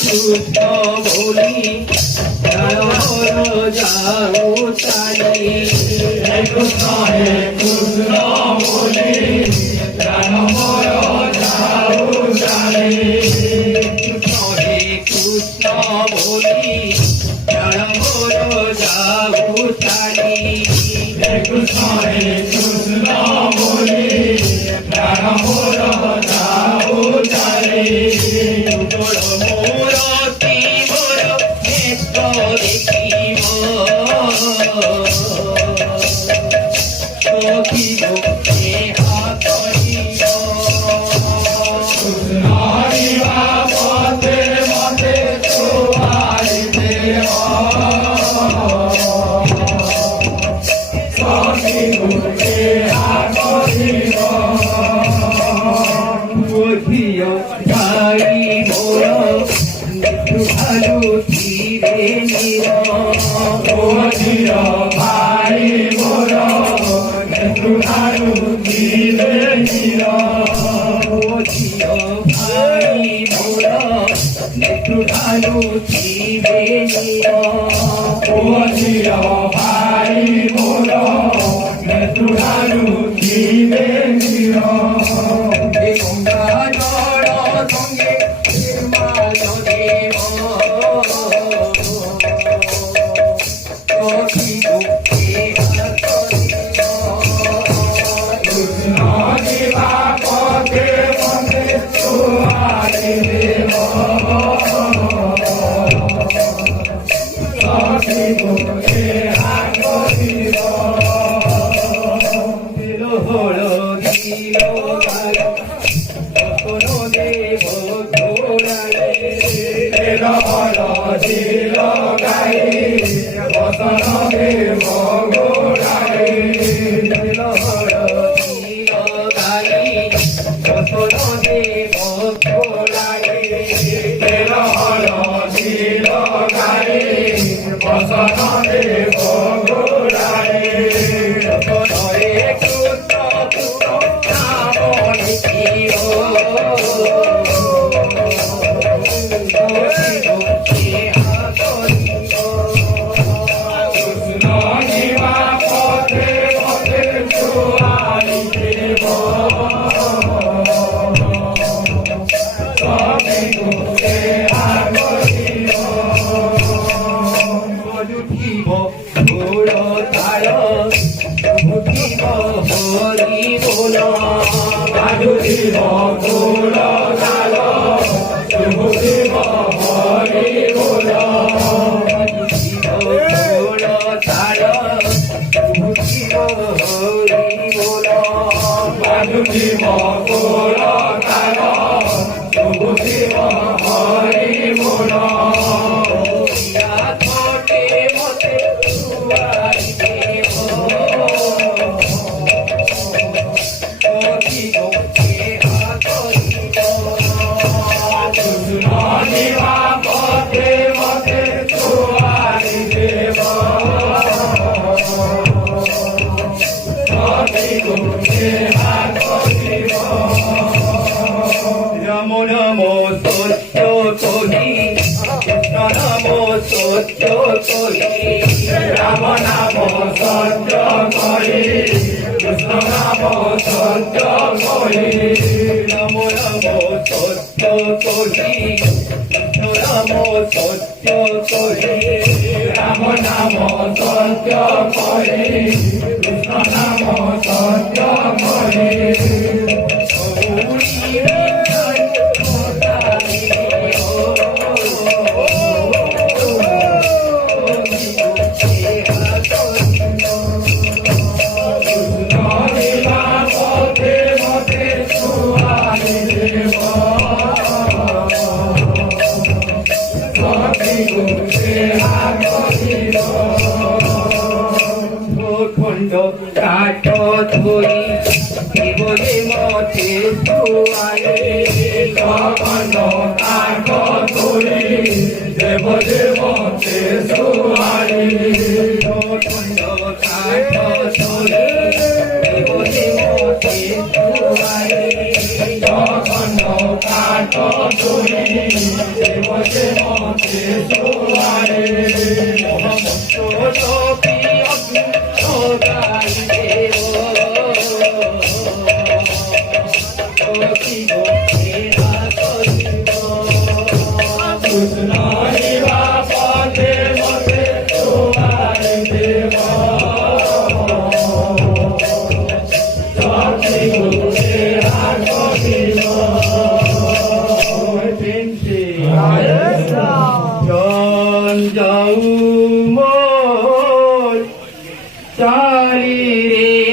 কৃষ্ণ বলি যাও তালি হে কৃষ্ণ বলি যাও তালি কৃষ্ণ বলি যাও তালি হে কৃষ্ণ বলি যাও তালি মূরতি মোর নেত্র দেখিব সখিব দেহা করিব নারিবা পথে মতে তোমার দেহ সখিব দেহা করিব বুঝিও ভাই মোর ভালো ধীরে নির বুঝিও ভাই মোর ভালো ধীরে নির বুঝিও ভাই মোর ভালো ধীরে নির বুঝিও ভাই মোর ভালো ধীরে নির খণ্ড কাঠ ধরি বলে মতে শুয়ারে জঘন্য কাঠ ধরি দেবলে মতে শুয়াই খণ্ড কাঠ ধরি বলে মতে শুয়ারে জঘন্য কাঠ ধরি দেবলে মতে শুয়াই কৃষ্ণ হরিবা পথে মতে শুয়াই দেব সখী গুরুকে রাখিব যাও মোর চালি রে